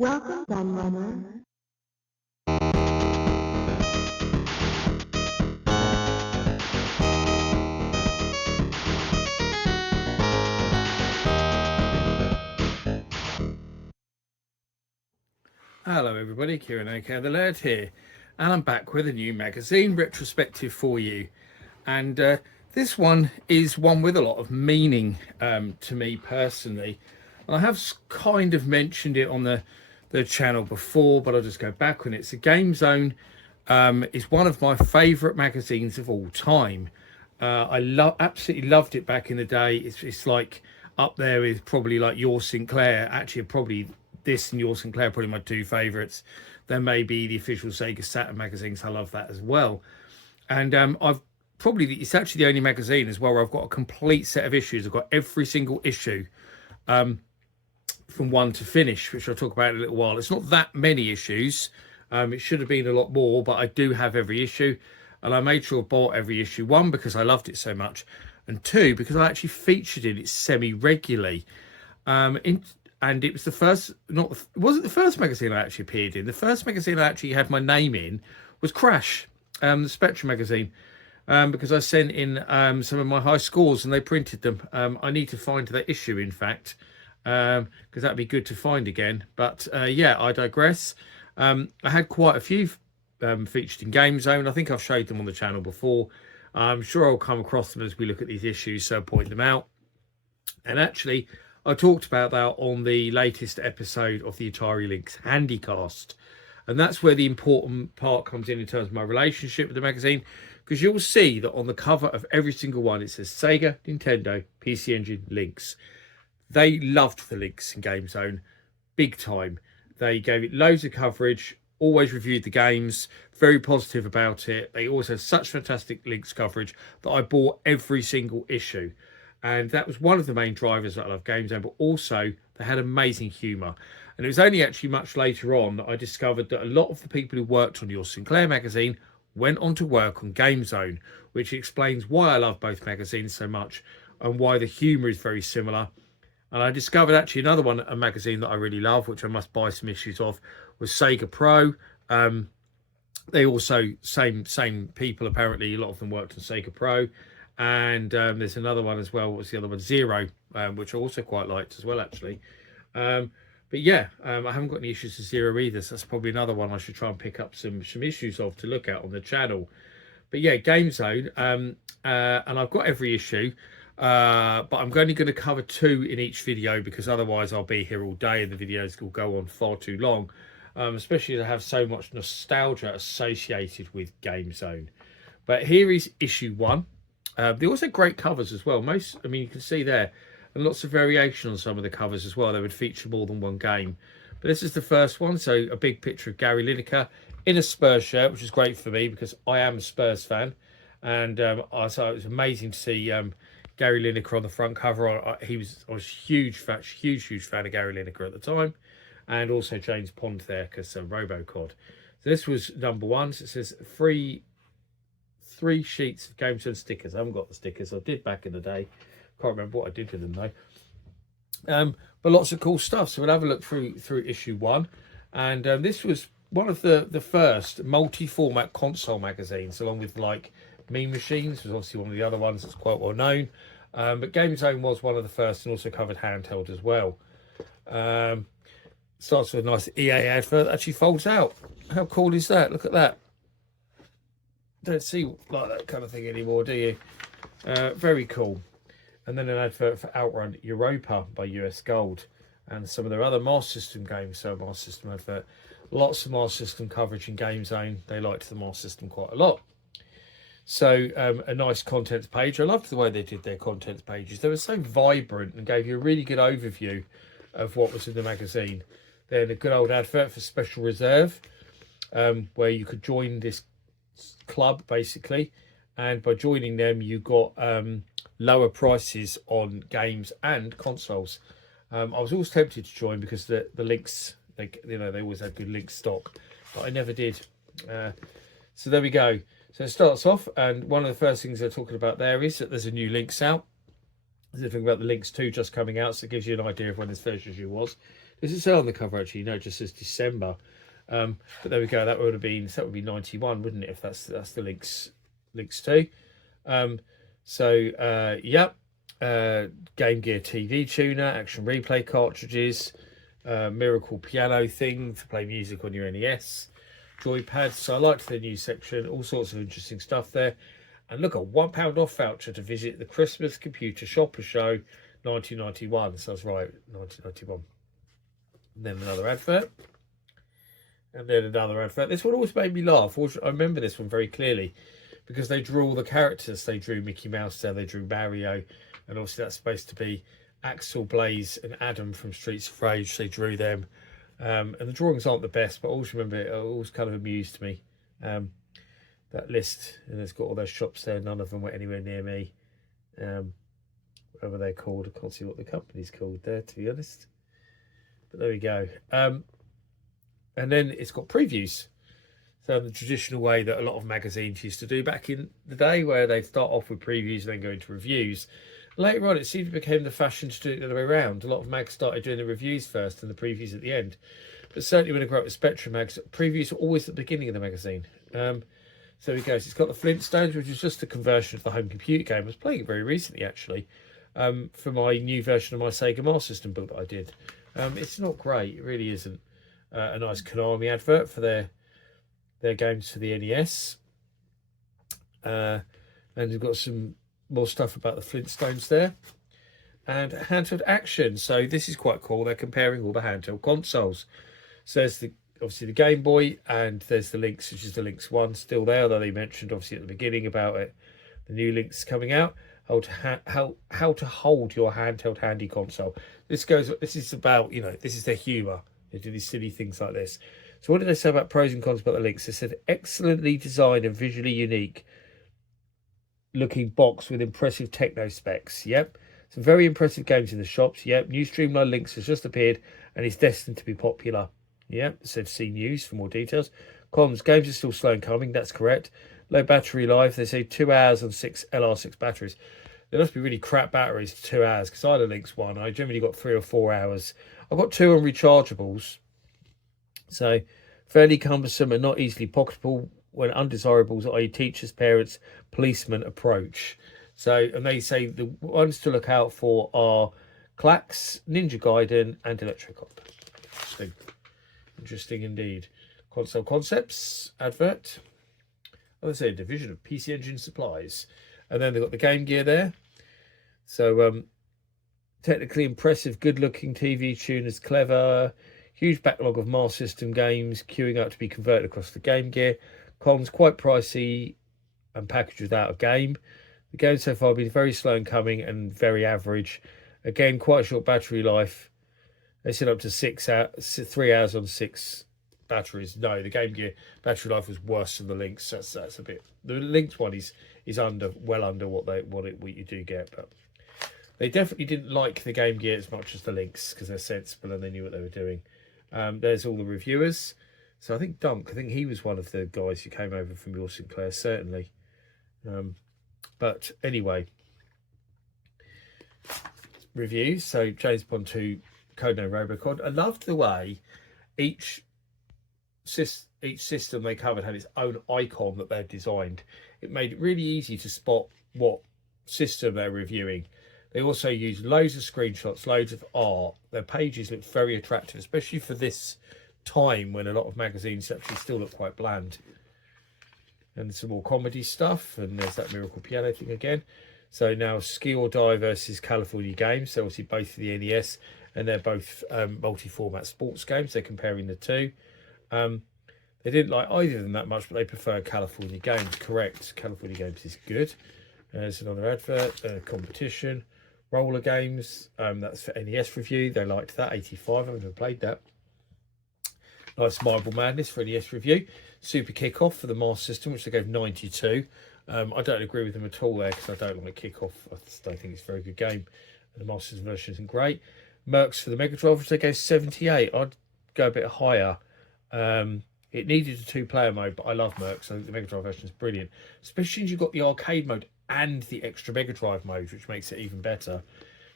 Welcome, gun runner. Hello everybody, Kieran aka the Laird here, and I'm back with a new magazine retrospective for you. And this one is one with a lot of meaning to me personally. And I have kind of mentioned it on the channel before, but I'll just go back on it. It's a Game Zone. Is one of my favourite magazines of all time. Absolutely loved it back in the day. It's like up there with probably like Your Sinclair. Actually, probably this and Your Sinclair are probably my two favourites. There may be the official Sega Saturn magazines. I love that as well. And it's actually the only magazine as well where I've got a complete set of issues. I've got every single issue from one to finish, which I'll talk about in a little while. It's not that many issues. It should have been a lot more, but I do have every issue. And I made sure I bought every issue. One, because I loved it so much. And two, because I actually featured in it semi-regularly. And it was the first, it wasn't the first magazine I actually appeared in. The first magazine I actually had my name in was Crash, the Spectrum magazine, because I sent in some of my high scores and they printed them. I need to find that issue, in fact, because that'd be good to find again. But yeah, I digress. I had quite a few featured in Game Zone. I think I've showed them on the channel before. I'm sure I'll come across them as we look at these issues, so I'll point them out. And actually, I talked about that on the latest episode of the Atari Lynx Handycast. And that's where the important part comes in terms of my relationship with the magazine. Because you'll see that on the cover of every single one, it says Sega, Nintendo, PC Engine, Lynx. They loved the Lynx in Game Zone, big time. They gave it loads of coverage, always reviewed the games, very positive about it. They always had such fantastic Lynx coverage that I bought every single issue. And that was one of the main drivers that I love Game Zone, but also they had amazing humour. And it was only actually much later on that I discovered that a lot of the people who worked on Your Sinclair magazine went on to work on Game Zone, which explains why I love both magazines so much and why the humour is very similar. And I discovered actually another one, a magazine that I really love, which I must buy some issues of, was Sega Pro. They also, same people apparently, a lot of them worked on Sega Pro. And there's another one as well. What's the other one? Zero, which I also quite liked as well, actually. But yeah, I haven't got any issues with Zero either, so that's probably another one I should try and pick up some issues of to look at on the channel. But yeah, Game Zone, and I've got every issue, but I'm only going to cover 2 in each video because otherwise I'll be here all day and the videos will go on far too long, especially as I have so much nostalgia associated with Game Zone. But here is issue 1. They also had great covers as well. You can see there, and lots of variation on some of the covers as well. They would feature more than one game. But this is the first one, so a big picture of Gary Lineker in a Spurs shirt, which is great for me because I am a Spurs fan. And I thought it was amazing to see Gary Lineker on the front cover. I was a huge fan of Gary Lineker at the time. And also James Pond there, because Robocod. So this was number 1. So it says 3 sheets of Game Zone stickers. I haven't got the stickers. I did back in the day. Can't remember what I did with them though. But lots of cool stuff. So we'll have a look through issue 1. And this was one of the first multi-format console magazines, along with like Mean Machines, was obviously one of the other ones that's quite well known. But Game Zone was one of the first and also covered handheld as well. Starts with a nice EA advert that actually folds out. How cool is that? Look at that. Don't see like that kind of thing anymore, do you? Very cool. And then an advert for Outrun Europa by US Gold and some of their other Master System games. So Master System advert. Lots of Master System coverage in Game Zone. They liked the Master System quite a lot. So a nice contents page. I loved the way they did their contents pages. They were so vibrant and gave you a really good overview of what was in the magazine. Then a good old advert for Special Reserve, where you could join this club basically, and by joining them you got lower prices on games and consoles. I was always tempted to join because the Lynx, they always had good Lynx stock, but I never did. So there we go. So it starts off, and one of the first things they're talking about there is that there's a new Lynx out. There's a thing about the Lynx 2 just coming out, so it gives you an idea of when this first issue was. Does it say on the cover actually? No, it just says December. But there we go. That would be 91, wouldn't it? If that's the links too. Yeah. Game Gear TV tuner, action replay cartridges, miracle piano thing to play music on your NES, joypads. So I liked the news section, all sorts of interesting stuff there. And look, a £1 off voucher to visit the Christmas Computer Shopper Show 1991. So I was right, 1991. And then another advert. And then another advert. This one always made me laugh. I remember this one very clearly because they drew all the characters. They drew Mickey Mouse there, they drew Mario. And obviously that's supposed to be Axel, Blaze and Adam from Streets of Rage. They drew them. And the drawings aren't the best, but I always remember it always kind of amused me. That list, and it's got all those shops there. None of them were anywhere near me. Whatever they're called. I can't see what the company's called there, to be honest. But there we go. And then it's got previews. So the traditional way that a lot of magazines used to do back in the day, where they'd start off with previews and then go into reviews. Later on, it seemed to become the fashion to do it the other way around. A lot of mags started doing the reviews first and the previews at the end. But certainly when I grew up with Spectrum mags, previews were always at the beginning of the magazine. So he goes, it's got the Flintstones, which is just a conversion of the home computer game. I was playing it very recently, actually, for my new version of my Sega Master System book that I did. It's not great, it really isn't. A nice Konami advert for their games for the NES. And we've got some more stuff about the Flintstones there. And handheld action. So this is quite cool. They're comparing all the handheld consoles. So there's obviously the Game Boy, and there's the Lynx, which is the Lynx 1 still there, although they mentioned obviously at the beginning about it, the new Lynx coming out. How to hold your handheld handy console. This is about, this is their humour. They do these silly things like this. So what did they say about pros and cons about the Lynx? They said excellently designed and visually unique looking box with impressive techno specs. Yep. Some very impressive games in the shops. Yep. New streamlined Lynx has just appeared and is destined to be popular. Yep. Said C News for more details. Cons, games are still slow in coming. That's correct. Low battery life. They say 2 hours on 6 LR6 batteries. There must be really crap batteries for 2 hours, because I had a Lynx 1. I generally got 3 or 4 hours. I've got 2 on rechargeables. So fairly cumbersome and not easily pocketable when undesirables, i.e. teachers, parents, policemen approach. So, and they say the ones to look out for are Clax, Ninja Gaiden and Electrocop. Interesting indeed. Console Concepts advert. Oh, they say a division of PC Engine Supplies. And then they've got the Game Gear there. So technically impressive, good-looking TV tuners, clever, huge backlog of Master System games queuing up to be converted across the Game Gear. Cons, quite pricey and packaged without a game. The game so far has been very slow in coming and very average. Again, quite a short battery life. They said up to 3 hours on 6 batteries. No, the Game Gear battery life was worse than the Lynx. That's a bit. The Lynx one is well under what you do get, but they definitely didn't like the Game Gear as much as the Lynx because they're sensible and they knew what they were doing. There's all the reviewers. So I think Dunk, he was one of the guys who came over from your Sinclair, certainly. But anyway, reviews. So James Bond 2, Codename Robocod. I loved the way each system they covered had its own icon that they'd designed. It made it really easy to spot what system they're reviewing. They also used loads of screenshots, loads of art. Their pages looked very attractive, especially for this time when a lot of magazines actually still look quite bland. And some more comedy stuff, and there's that Miracle Piano thing again. So now Ski or Die versus California Games. So obviously both for the NES, and they're both multi-format sports games. They're comparing the two. They didn't like either of them that much, but they prefer California Games. Correct. California Games is good. There's another advert. Competition. Roller Games. That's for NES review. They liked that. 85. I've never played that. Nice Marble Madness for NES review. Super Kickoff for the Master System, which they gave 92. I don't agree with them at all there because I don't like Kickoff. I just don't think it's a very good game. The Master System version isn't great. Mercs for the Mega Drive, which they gave 78. I'd go a bit higher. It needed a 2-player mode, but I love Mercs. I think the Mega Drive version is brilliant, especially since you've got the arcade mode and the extra Mega Drive mode, which makes it even better.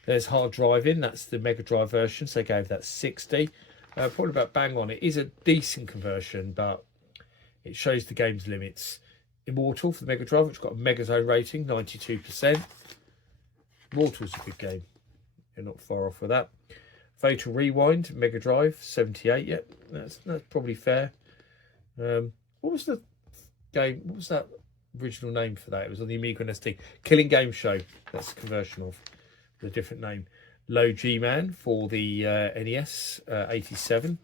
There's hard driving. That's the Mega Drive version. So they gave that 60. Probably about bang on. It is a decent conversion, but it shows the game's limits. Immortal for the Mega Drive, which got a Mega Zone rating, 92%. Immortal's a good game. You're not far off with that. Fatal Rewind, Mega Drive, 78. Yep, that's probably fair. What was the game? What was that original name for that? It was on the Amiga and ST. Killing Game Show. That's a conversion of the different name. Low G-Man for the NES, 87.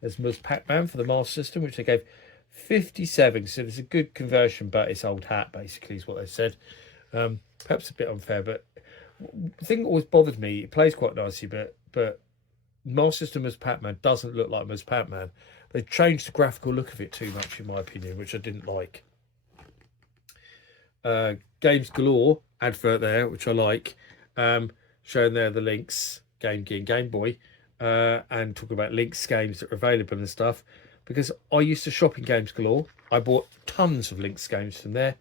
There's Ms. Pac-Man for the Master System, which they gave 57. So it's a good conversion, but it's old hat, basically, is what they said. Perhaps a bit unfair, but the thing that always bothered me, it plays quite nicely, but Master System Ms. Pac-Man doesn't look like Ms. Pac-Man. They changed the graphical look of it too much, in my opinion, which I didn't like. Games Galore advert there, which I like. Showing there the links, Game Gear and Game Boy, and talking about links games that are available and stuff. Because I used to shop in Games Galore. I bought tons of links games from there.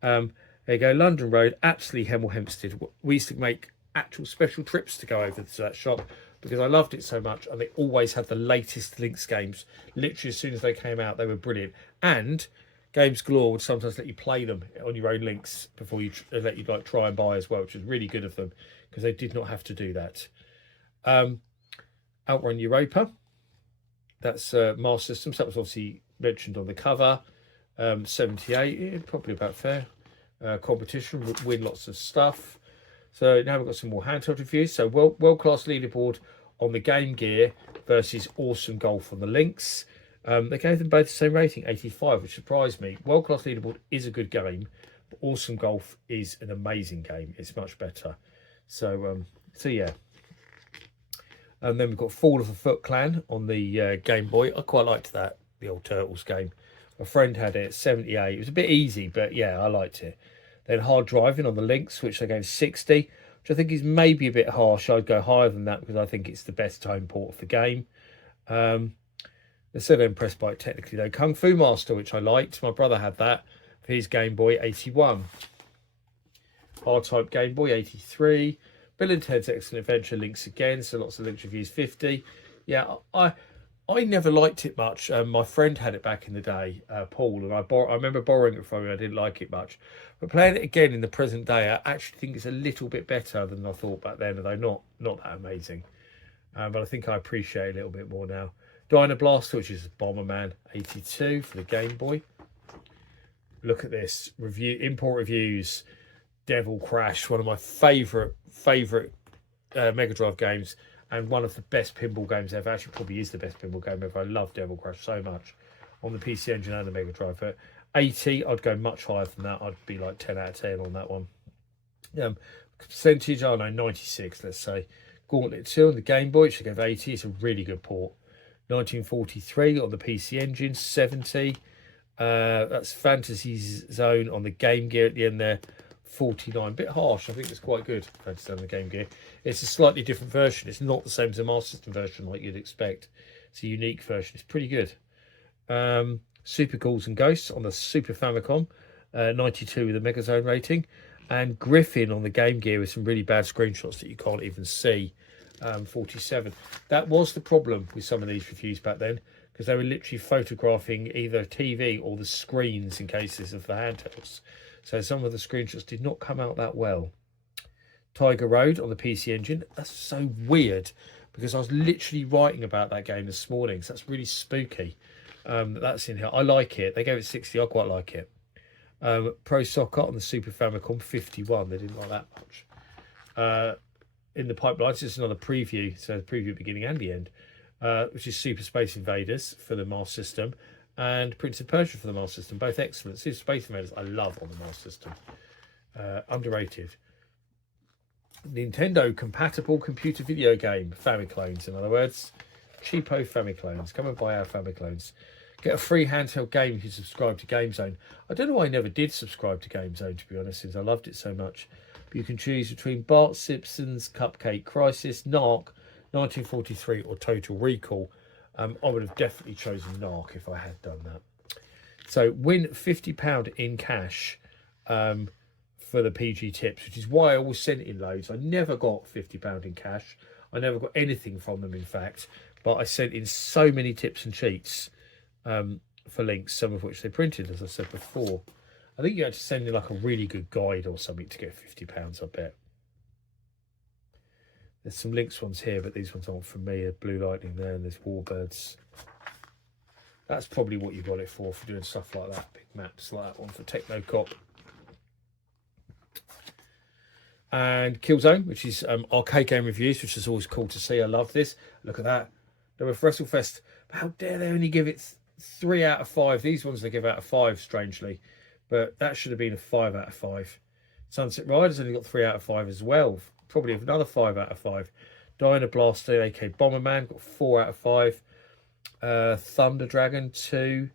There you go, London Road, absolutely Hemel Hempstead. We used to make actual special trips to go over to that shop because I loved it so much, and they always had the latest links games. Literally, as soon as they came out, they were brilliant. And Games Galore would sometimes let you play them on your own links before you let you like try and buy as well, which was really good of them because they did not have to do that. Outrun Europa. That's Master Systems. That was obviously mentioned on the cover. 78, yeah, probably about fair. Competition, win lots of stuff. So now we've got some more handheld reviews. So world-class leaderboard on the Game Gear versus Awesome Golf on the Lynx. They gave them both the same rating, 85, which surprised me. World-class leaderboard is a good game, but Awesome Golf is an amazing game. It's much better. So yeah. And then we've got Fall of the Foot Clan on the Game Boy. I quite liked that, the old Turtles game. My friend had it at 78. It was a bit easy, but yeah, I liked it. Then Hard Driving on the Lynx, which they gave 60, which I think is maybe a bit harsh. I'd go higher than that because I think it's the best home port of the game. They're still impressed by it technically though. Kung Fu Master, which I liked. My brother had that for his Game Boy, 81. R-Type Game Boy, 83. Bill and Ted's Excellent Adventure, links again, so lots of links reviews, 50. Yeah, I never liked it much. My friend had it back in the day, Paul, and I remember borrowing it from him. I didn't like it much. But playing it again in the present day, I actually think it's a little bit better than I thought back then, although not that amazing. But I think I appreciate it a little bit more now. Dino Blaster, which is Bomberman, 82 for the Game Boy. Look at this. Import reviews. Devil Crash, one of my favourite Mega Drive games, and one of the best pinball games ever. Actually, probably is the best pinball game ever. I love Devil Crash so much on the PC Engine and the Mega Drive. But 80, I'd go much higher than that. I'd be like 10 out of 10 on that one. Percentage, I don't know, 96, let's say. Gauntlet 2 on the Game Boy, which I gave 80. It's a really good port. 1943 on the PC Engine, 70. That's Fantasy Zone on the Game Gear at the end there. 49, bit harsh. I think it's quite good. Fantasy Zone on the Game Gear. It's a slightly different version. It's not the same as the Master System version like you'd expect. It's a unique version. It's pretty good. Super Ghouls and Ghosts on the Super Famicom, 92 with a Mega Zone rating, and Griffin on the Game Gear with some really bad screenshots that you can't even see. 47. That was the problem with some of these reviews back then, because they were literally photographing either TV or the screens in cases of the handhelds. So some of the screenshots did not come out that well. Tiger Road on the PC Engine. That's so weird because I was literally writing about that game this morning. So that's really spooky. That's in here. I like it. They gave it 60. I quite like it. Pro Soccer on the Super Famicom, 51. They didn't like that much. In the pipeline, this is another preview. So the preview at the beginning and the end, which is Super Space Invaders for the Master System and Prince of Persia for the Master System. Both excellent. Super Space Invaders I love on the Master System. Underrated. Nintendo compatible computer video game. Famiclones, in other words. Cheapo Famiclones. Come and buy our Famiclones. Get a free handheld game if you subscribe to GameZone. I don't know why I never did subscribe to GameZone, to be honest, since I loved it so much. But you can choose between Bart Simpson's Cupcake Crisis, Narc, 1943 or Total Recall. I would have definitely chosen Narc if I had done that. So win £50 in cash for for the PG tips, which is why I always sent in loads. I never got £50 in cash. I never got anything from them, in fact, but I sent in so many tips and cheats for links, some of which they printed, as I said before. I think you had to send in like a really good guide or something to get £50, I bet. There's some links ones here, but these ones aren't from me. There's Blue Lightning there, and there's Warbirds. That's probably what you got it for doing stuff like that. Big maps like that one for Technocop. And Killzone, which is arcade game reviews, which is always cool to see. I love this. Look at that. There was WrestleFest. How dare they only give it 3 out of 5? These ones they give out of 5, strangely. But that should have been a 5 out of 5. Sunset Riders only got 3 out of 5 as well. Probably another 5 out of 5. Dino Blaster, AK Bomberman, got 4 out of 5. Thunder Dragon, 2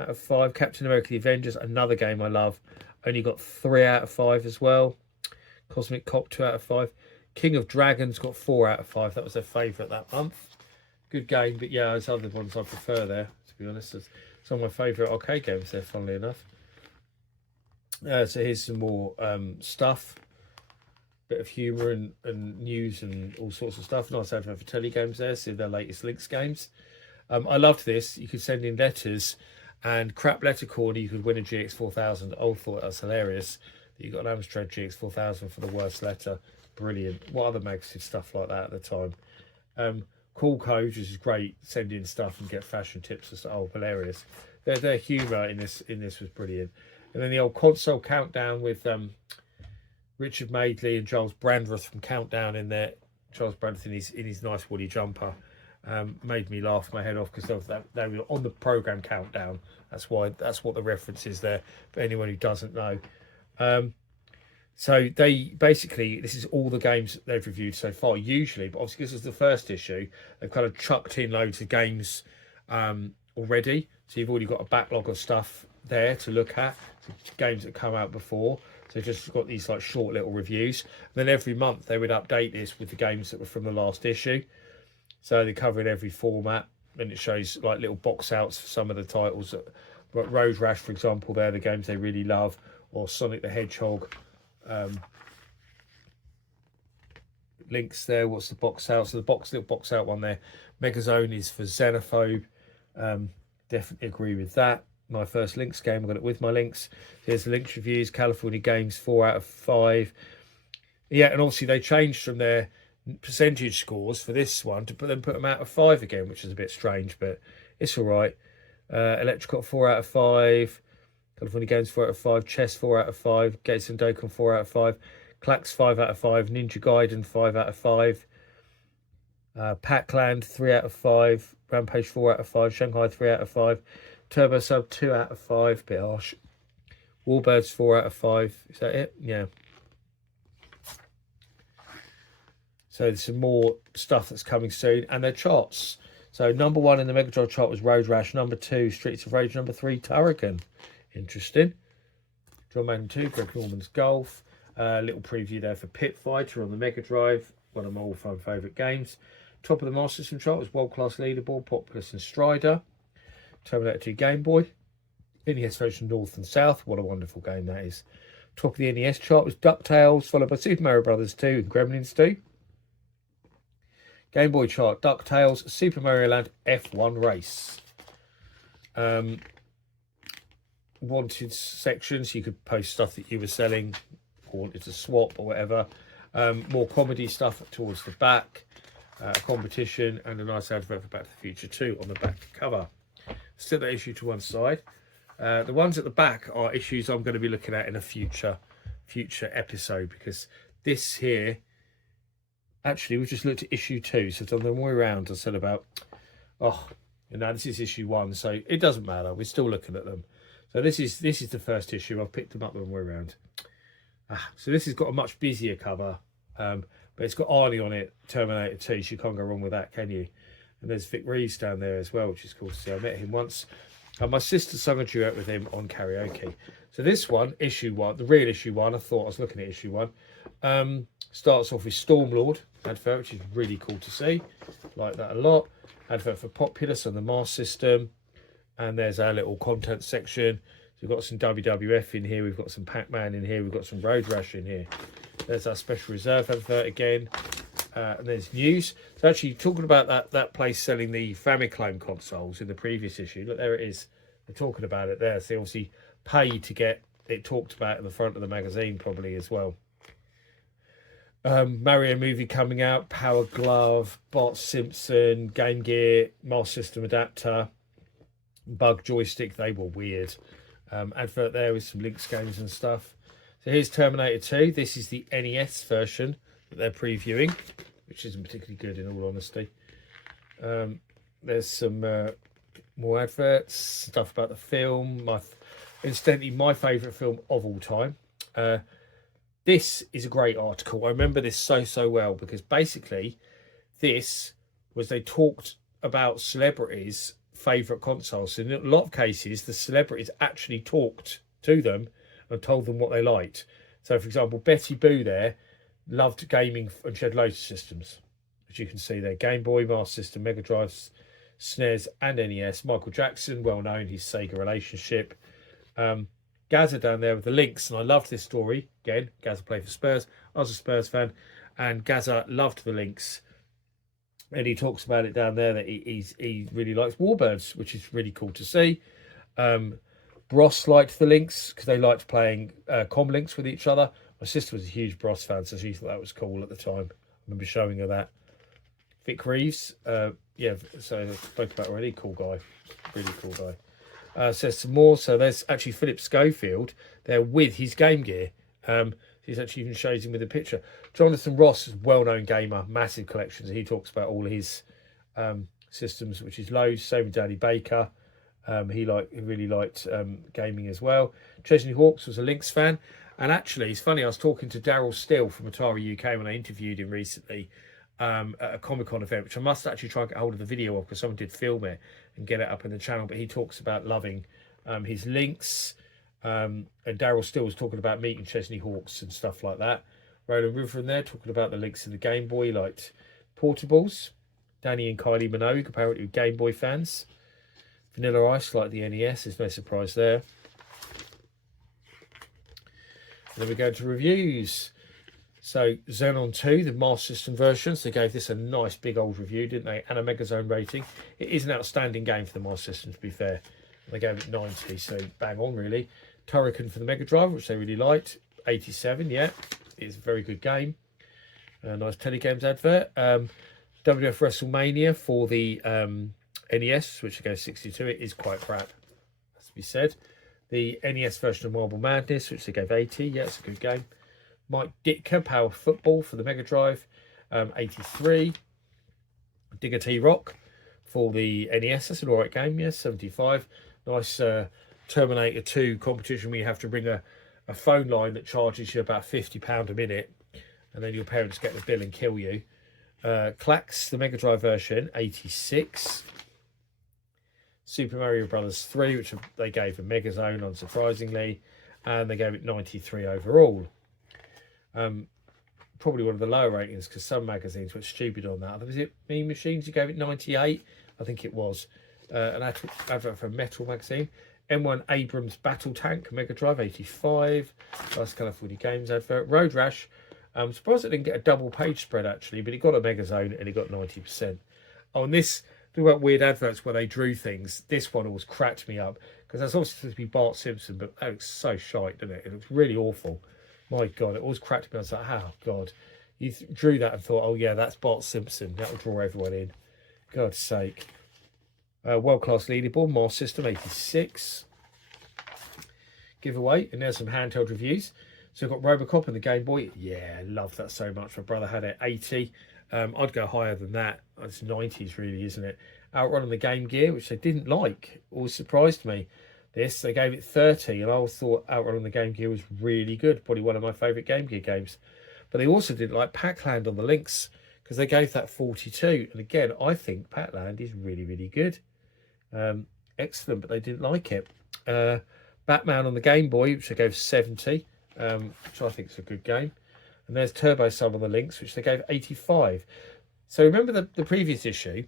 out of 5. Captain America the Avengers, another game I love, only got 3 out of 5 as well. Cosmic Cop, 2 out of 5. King of Dragons got 4 out of 5. That was their favourite that month. Good game, but yeah, there's other ones I prefer there, to be honest. It's some of my favourite arcade games there, funnily enough. So here's some more stuff. Bit of humour and news and all sorts of stuff. Nice advert for telegames there. See their latest Links games. I loved this. You could send in letters, and crap letter corner, you could win a GX4000. I thought that was hilarious. That you got an Amstrad GX4000 for the worst letter. Brilliant. What other mags did stuff like that at the time? Cool Codes, which is great. Send in stuff and get fashion tips and stuff. Oh, hilarious. Their humour in this was brilliant. And then the old console countdown with Richard Madeley and Charles Brandreth from Countdown in there. Charles Brandreth in his nice woolly jumper. Made me laugh my head off because they were on the program Countdown. That's what the reference is there for anyone who doesn't know. So they basically, this is all the games that they've reviewed so far, usually, but obviously this is the first issue. They've kind of chucked in loads of games already, so you've already got a backlog of stuff there to look at, so games that come out before. So just got these like short little reviews. And then every month they would update this with the games that were from the last issue. So they cover in every format, and it shows like little box outs for some of the titles. Road Rash, for example, they're the games they really love, or Sonic the Hedgehog. Links there. What's the box out? So the little box out one there. Megazone is for Xenophobe. Definitely agree with that. My first Links game, I got it with my links. Here's the Links reviews. California Games, 4 out of 5. Yeah, and obviously they changed from their percentage scores for this one to put them out of 5 again, which is a bit strange, but it's all right. Electrocot, 4 out of 5. California Games, 4 out of 5. Chess, 4 out of 5. Gates and Dokkan, 4 out of 5. Clax, 5 out of 5. Ninja Gaiden, 5 out of 5. Pac-Land, 3 out of 5. Rampage, 4 out of 5. Shanghai, 3 out of 5. Turbo Sub, 2 out of 5. Bit harsh. Warbirds, 4 out of 5. Is that it? Yeah. So there's some more stuff that's coming soon, and their charts. So number 1 in the Mega Drive chart was Road Rash. Number 2, Streets of Rage. Number 3, Turrican. Interesting. John Madden 2, Greg Norman's Golf. Little preview there for Pit Fighter on the Mega Drive. One of my all-time favourite games. Top of the Master System chart was World Class Leaderboard, Populous and Strider. Terminator 2 Game Boy. NES version North and South. What a wonderful game that is. Top of the NES chart was DuckTales, followed by Super Mario Bros. 2 and Gremlins 2. Game Boy chart, DuckTales, Super Mario Land, F1 Race. Wanted sections, you could post stuff that you were selling or wanted to swap or whatever. More comedy stuff towards the back. A competition and a nice advert for Back to the Future 2 on the back cover. Set that issue to one side. The ones at the back are issues I'm going to be looking at in a future episode, because this here, actually, we've just looked at issue 2, so on the way around I said about, this is issue 1, so it doesn't matter, we're still looking at them. So this is the first issue. I've picked them up the way around. So this has got a much busier cover, but it's got Arnie on it, Terminator 2, so you can't go wrong with that, can you? And there's Vic Reeves down there as well, which is cool to see. I met him once. My sister sung a duet with him on karaoke. So this one, issue 1, the real issue 1, I thought I was looking at issue 1, starts off with Stormlord advert, which is really cool to see. Like that a lot. Advert for Populous on the Mars System. And there's our little content section. we've got some WWF in here, we've got some Pac-Man in here, we've got some Road Rash in here. There's our special reserve advert again. And there's news. So actually talking about that place selling the Famicom consoles in the previous issue. Look, there it is. They're talking about it there. So they obviously paid to get it talked about in the front of the magazine probably as well. Mario movie coming out, Power Glove, Bart Simpson, Game Gear, Master System adapter, Bug joystick. They were weird. Advert there with some Lynx games and stuff. So here's Terminator 2. This is the NES version that they're previewing, which isn't particularly good in all honesty. There's some more adverts, stuff about the film. Incidentally, my favourite film of all time. This is a great article. I remember this so well because basically this was they talked about celebrities' favourite consoles. So in a lot of cases, the celebrities actually talked to them and told them what they liked. So, for example, Betty Boo there loved gaming and she had loads of systems, as you can see there. Game Boy, Master System, Mega Drive, SNES and NES. Michael Jackson, well known, his Sega relationship. Gazza down there with the Lynx, and I loved this story. Again, Gazza played for Spurs. I was a Spurs fan, and Gazza loved the Lynx. And he talks about it down there that he really likes Warbirds, which is really cool to see. Bros liked the Lynx because they liked playing Comlinks with each other. My sister was a huge Bros fan, so she thought that was cool at the time. I remember showing her that. Vic Reeves, yeah, so I spoke about already. Cool guy, really cool guy. Says some more. So there's actually Philip Schofield there with his Game Gear. He's actually even shows him with a picture. Jonathan Ross is a well-known gamer, massive collections. He talks about all his systems, which is loads. Same with Danny Baker. He really liked gaming as well. Chesney Hawkes was a Lynx fan. And actually, it's funny, I was talking to Daryl Steele from Atari UK when I interviewed him recently at a Comic-Con event, which I must actually try and get hold of the video of because someone did film it and get it up in the channel. But he talks about loving his Lynx. And Daryl Steele was talking about meeting Chesney Hawkes and stuff like that. Roland River in there talking about the Lynx and the Game Boy. He liked portables. Danny and Kylie Minogue apparently were Game Boy fans. Vanilla Ice like the NES, there's no surprise there. And then we go to reviews. So Xenon 2, the Master System versions, they gave this a nice big old review, didn't they? And a Mega Zone rating. It is an outstanding game for the Master System, to be fair. They gave it 90, so bang on really. Turrican for the Mega Drive, which they really liked, 87, yeah. It's a very good game. A nice Telegames advert. WF WrestleMania for the NES, which goes 62. It is quite crap, has to be said. The NES version of Marble Madness, which they gave 80. Yeah, it's a good game. Mike Ditka, Power Football for the Mega Drive, 83. Digger T-Rock for the NES. That's an alright game, yes, 75. Nice Terminator 2 competition where you have to bring a phone line that charges you about £50 a minute, and then your parents get the bill and kill you. Clax, the Mega Drive version, 86. Super Mario Brothers 3, which they gave a Mega Zone, unsurprisingly, and they gave it 93 overall. Probably one of the lower ratings because some magazines were stupid on that. Was it Mean Machines who gave it 98? I think it was. An advert for Metal magazine. M1 Abrams Battle Tank, Mega Drive, 85. Nice California Games advert. Road Rash. I'm surprised it didn't get a double page spread actually, but it got a Mega Zone and it got 90%. Oh, and this, talk about weird adverts where they drew things. This one always cracked me up because that's obviously supposed to be Bart Simpson, but that looks so shite, doesn't it? It looks really awful. My God, it always cracked me. I was like, oh, God. You drew that and thought, oh, yeah, that's Bart Simpson. That'll draw everyone in. God's sake. World-class leaderboard, Master System, 86. Giveaway. And there's some handheld reviews. So we've got Robocop and the Game Boy. Yeah, I love that so much. My brother had it 80. I'd go higher than that. It's 90s, really, isn't it? Outrun on the Game Gear, which they didn't like. Always surprised me. They gave it 30, and I always thought Outrun on the Game Gear was really good. Probably one of my favourite Game Gear games. But they also didn't like Pac-Land on the Lynx because they gave that 42. And again, I think Pac-Land is really, really good. Excellent, but they didn't like it. Batman on the Game Boy, which they gave 70, which I think is a good game. And there's Turbo Sub on the Lynx, which they gave 85. So remember the previous issue,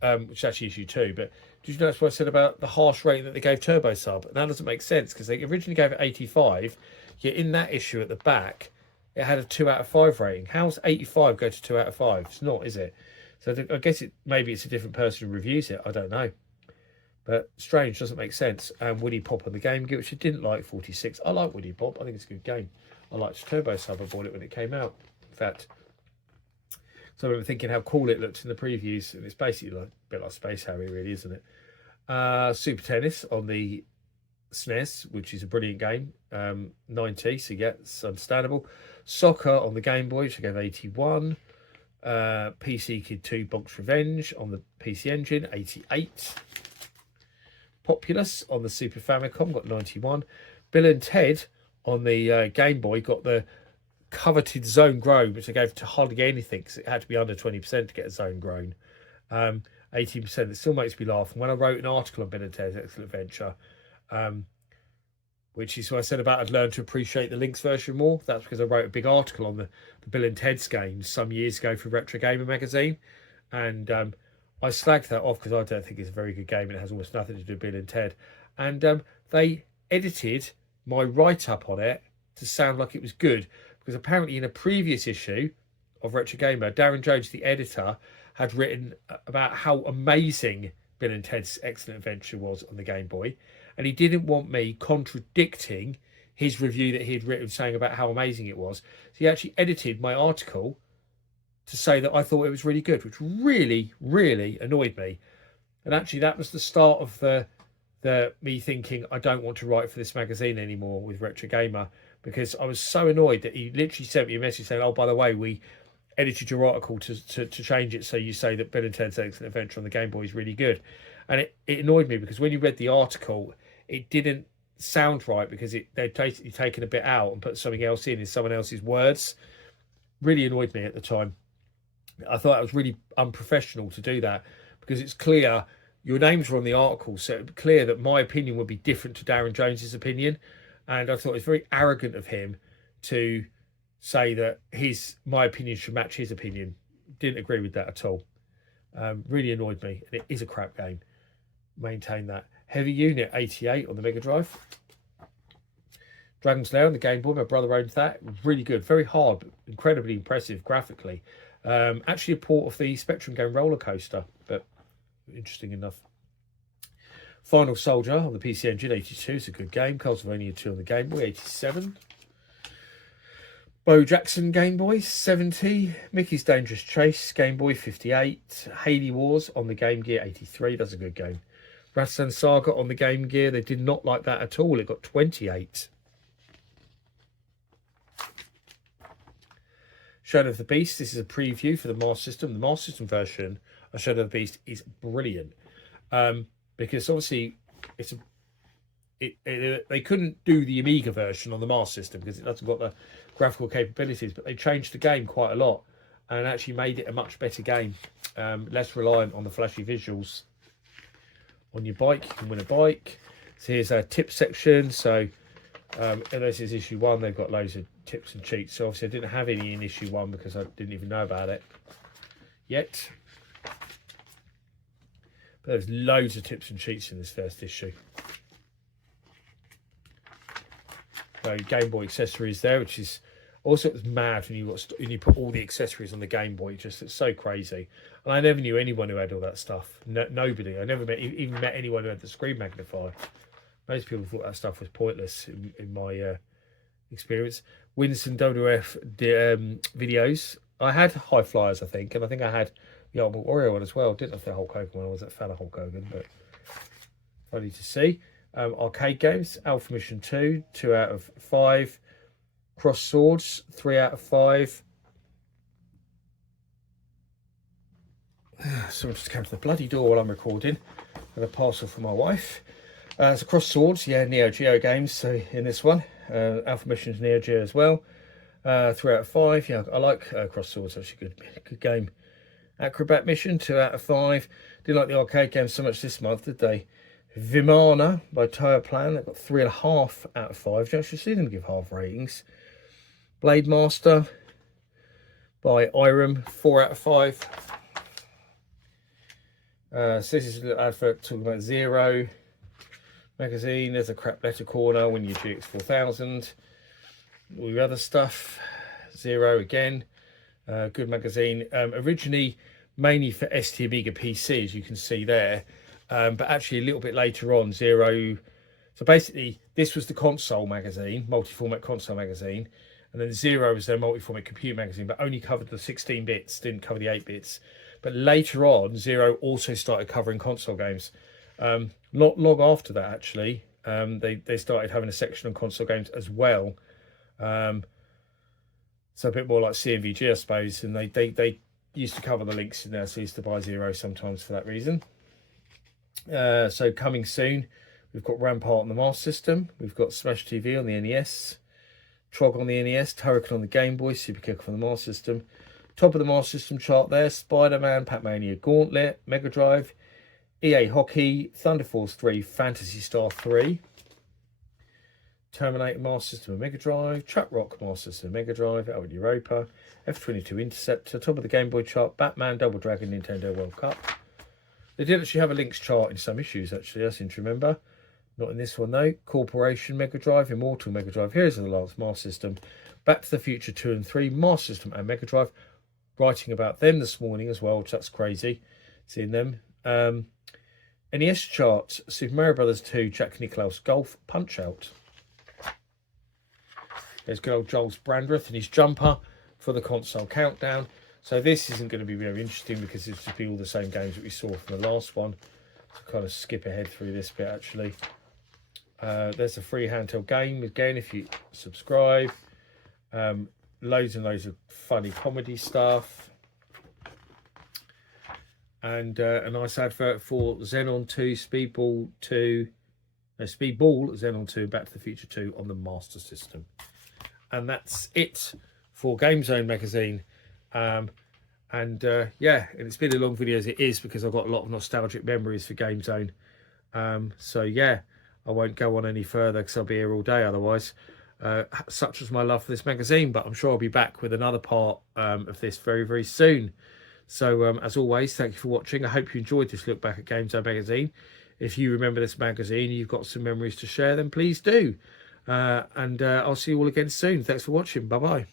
which is actually issue 2, but Did you notice what I said about the harsh rating that they gave Turbo Sub? And that doesn't make sense because they originally gave it 85, yet in that issue at the back, it had a 2 out of 5 rating. How's 85 go to 2 out of 5? It's not, is it? So I guess maybe it's a different person who reviews it. I don't know. But strange, doesn't make sense. And Woody Pop on the Game Gear, which I didn't like, 46. I like Woody Pop. I think it's a good game. I liked Turbo Sub. I bought it when it came out. In fact, so I remember thinking how cool it looked in the previews. And it's basically like, a bit like Space Harry, really, isn't it? Super Tennis on the SNES, which is a brilliant game. 90, so yeah, it's understandable. Soccer on the Game Boy, which I gave 81. PC Kid 2 Bonk's Revenge on the PC Engine, 88. Populous on the Super Famicom, got 91. Bill and Ted on the Game Boy got the coveted Zone Grown, which I gave to hardly anything because it had to be under 20% to get a Zone Grown. 18%. It still makes me laugh. And when I wrote an article on Bill and Ted's Excellent Adventure, which is what I said about I'd learned to appreciate the Lynx version more. That's because I wrote a big article on the Bill and Ted's games some years ago for Retro Gamer magazine. And I slagged that off because I don't think it's a very good game. It has almost nothing to do with Bill and Ted. And they edited my write-up on it to sound like it was good. Because apparently in a previous issue of Retro Gamer, Darren Jones, the editor, had written about how amazing Bill and Ted's Excellent Adventure was on the Game Boy. And he didn't want me contradicting his review that he had written saying about how amazing it was. So he actually edited my article to say that I thought it was really good, which really, really annoyed me. And actually that was the start of the me thinking I don't want to write for this magazine anymore with Retro Gamer, because I was so annoyed that he literally sent me a message saying, oh, by the way, we edited your article to change it so you say that Bill and Ted's Excellent Adventure on the Game Boy is really good. And it annoyed me because when you read the article, it didn't sound right because they'd basically taken a bit out and put something else in someone else's words. Really annoyed me at the time. I thought it was really unprofessional to do that because it's clear your names were on the article, so it was clear that my opinion would be different to Darren Jones's opinion. And I thought it was very arrogant of him to say that my opinion should match his opinion. Didn't agree with that at all. Really annoyed me, and it is a crap game. Maintain that. Heavy Unit 88 on the Mega Drive. Dragon's Lair on the Game Boy. My brother owned that. Really good. Very hard, but incredibly impressive graphically. Actually a port of the Spectrum game Roller Coaster, but interesting enough. Final Soldier on the PC Engine, 82. It's a good game. Castlevania 2 on the Game Boy, 87. Bo Jackson Game Boy, 70. Mickey's Dangerous Chase Game Boy, 58. Haley Wars on the Game Gear, 83. That's a good game. Rastan Saga on the Game Gear. They did not like that at all. It got 28. Shadow of the Beast. This is a preview for the Master System. The Master System version of Shadow of the Beast is brilliant. Because obviously they couldn't do the Amiga version on the Master System because it hasn't got the graphical capabilities, but they changed the game quite a lot and actually made it a much better game, less reliant on the flashy visuals. On your bike, you can win a bike. So here's a tip section. So this is issue 1. They've got loads of tips and cheats. So obviously I didn't have any in issue 1 because I didn't even know about it yet. But there's loads of tips and cheats in this first issue. So Game Boy accessories there, which is also, it was mad when you put all the accessories on the Game Boy. It's so crazy. And I never knew anyone who had all that stuff. Nobody. I never even met anyone who had the screen magnifier. Most people thought that stuff was pointless in my experience. Winston WF videos. I had High Flyers, I think, and I think I had the Ultimate Warrior one as well. Didn't have the Hulk Hogan one. I was a fan of Hulk Hogan, but funny to see. Arcade games. Alpha Mission 2, 2 out of 5. Cross Swords, 3 out of 5. Someone just came to the bloody door while I'm recording. And a parcel for my wife. So Cross Swords, yeah, Neo Geo games. So in this one, Alpha Mission's Neo Geo as well. 3 out of 5. Yeah, I like Cross Swords. Actually, good game. Acrobat Mission, 2 out of 5. Didn't like the arcade games so much this month, did they? Vimana by Pac-Land. They've got 3.5 out of 5. You actually see them give half ratings. Blade Master by Irem, 4 out of 5. So this is a little advert talking about Zero magazine. There's a crap letter corner when you GX4000. All your other stuff. Zero again. Good magazine. Originally mainly for ST Amiga PC, as you can see there. But actually a little bit later on, Zero... So basically, this was the console magazine, multi-format console magazine. And then Zero was their multi-format computer magazine, but only covered the 16 bits, didn't cover the 8 bits. But later on, Zero also started covering console games. Not long after that, actually, they started having a section on console games as well. So a bit more like CMVG, I suppose. And they used to cover the links in there, so I used to buy Zero sometimes for that reason. So coming soon, we've got Rampart on the Master System. We've got Smash TV on the NES. Trog on the NES. Turrican on the Game Boy. Super Kick on the Master System. Top of the Master System chart there. Spider-Man, Pac-Mania Gauntlet, Mega Drive, EA Hockey, Thunder Force 3, Phantasy Star 3, Terminator Master System and Mega Drive, Chuck Rock Master System and Mega Drive, Out Europa, F-22 Interceptor, top of the Game Boy chart, Batman, Double Dragon, Nintendo World Cup. They did actually have a links chart in some issues, actually, I seem to remember. Not in this one, though. Corporation Mega Drive, Immortal Mega Drive, Heroes of the Last Master System, Back to the Future 2 and 3, Master System and Mega Drive. Writing about them this morning as well, which that's crazy, seeing them. NES chart, Super Mario Brothers 2, Jack Nicklaus Golf, Punch Out. There's good old Joel Brandreth and his jumper for the console countdown. So this isn't going to be very interesting because it's just be all the same games that we saw from the last one. So kind of skip ahead through this bit actually. There's a free handheld game again if you subscribe. Loads and loads of funny comedy stuff. And a nice advert for Xenon 2, Speedball, Xenon 2, Back to the Future 2 on the Master System. And that's it for Game Zone magazine. Yeah, and it's been a long video as it is because I've got a lot of nostalgic memories for Game Zone. So yeah, I won't go on any further because I'll be here all day otherwise. Such was my love for this magazine, but I'm sure I'll be back with another part of this very, very soon. So as always, thank you for watching. I hope you enjoyed this look back at Game Zone magazine. If you remember this magazine, you've got some memories to share, then please do. And I'll see you all again soon. Thanks for watching. Bye-bye.